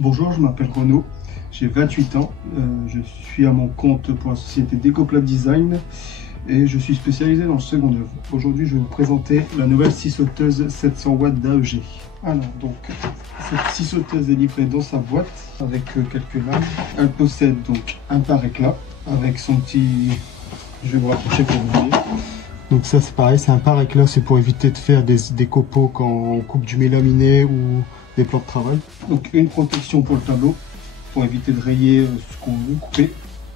Bonjour, je m'appelle Renaud, j'ai 28 ans, je suis à mon compte pour la société Decoplab Design et je suis spécialisé dans le second œuvre. Aujourd'hui, je vais vous présenter la nouvelle scie sauteuse 700 watts d'AEG. Alors, donc, cette scie sauteuse est livrée dans sa boîte avec quelques lames. Elle possède donc un pare-éclat avec son petit... Je vais vous rapprocher pour vous voyez. Donc ça c'est pareil, c'est un pare-éclat, c'est pour éviter de faire des copeaux quand on coupe du mélaminé ou des plans de travail. Donc une protection pour le tableau, pour éviter de rayer ce qu'on veut couper.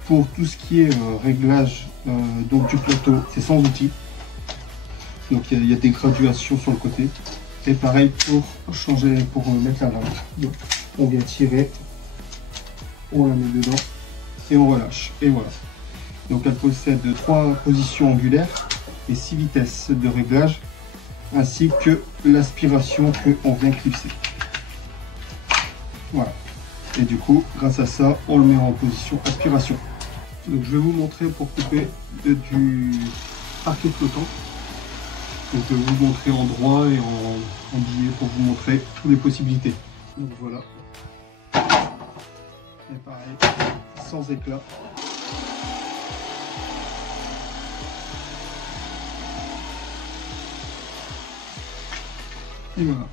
Pour tout ce qui est réglage donc du plateau, c'est sans outil. Donc il y a des graduations sur le côté. Et pareil pour changer, pour mettre la lame. Donc on vient tirer, on la met dedans et on relâche. Et voilà. Donc elle possède 3 positions angulaires et 6 vitesses de réglage, ainsi que l'aspiration qu'on vient clipser. Voilà. Et du coup, grâce à ça, on le met en position aspiration. Donc je vais vous montrer pour couper du parquet flottant. Donc je vais vous montrer en droit et en biais pour vous montrer toutes les possibilités. Donc voilà. Et pareil, sans éclat. Et voilà.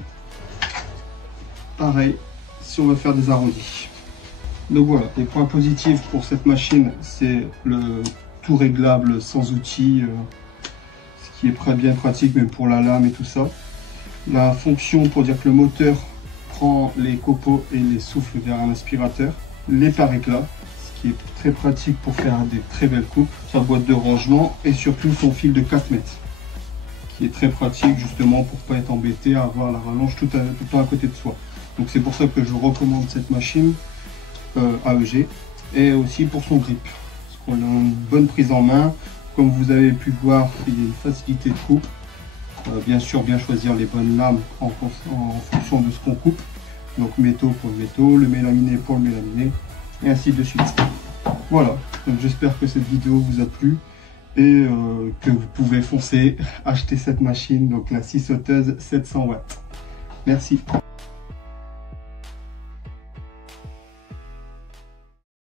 Pareil, si on va faire des arrondis. Donc voilà, les points positifs pour cette machine, c'est le tout réglable sans outils, ce qui est bien pratique, même pour la lame et tout ça. La fonction pour dire que le moteur prend les copeaux et les souffle vers un aspirateur. Les pare-éclats, ce qui est très pratique pour faire des très belles coupes. Sa boîte de rangement et surtout son fil de 4 mètres. Qui est très pratique justement pour pas être embêté à avoir la rallonge tout le temps à côté de soi. Donc c'est pour ça que je recommande cette machine AEG, et aussi pour son grip, parce qu'on a une bonne prise en main. Comme vous avez pu voir, il y a une facilité de coupe. Bien sûr, bien choisir les bonnes lames en fonction de ce qu'on coupe. Donc métaux pour le métaux, le mélaminé pour le mélaminé, et ainsi de suite. Voilà, donc j'espère que cette vidéo vous a plu et que vous pouvez foncer acheter cette machine, donc la scie sauteuse 700 watts. Merci.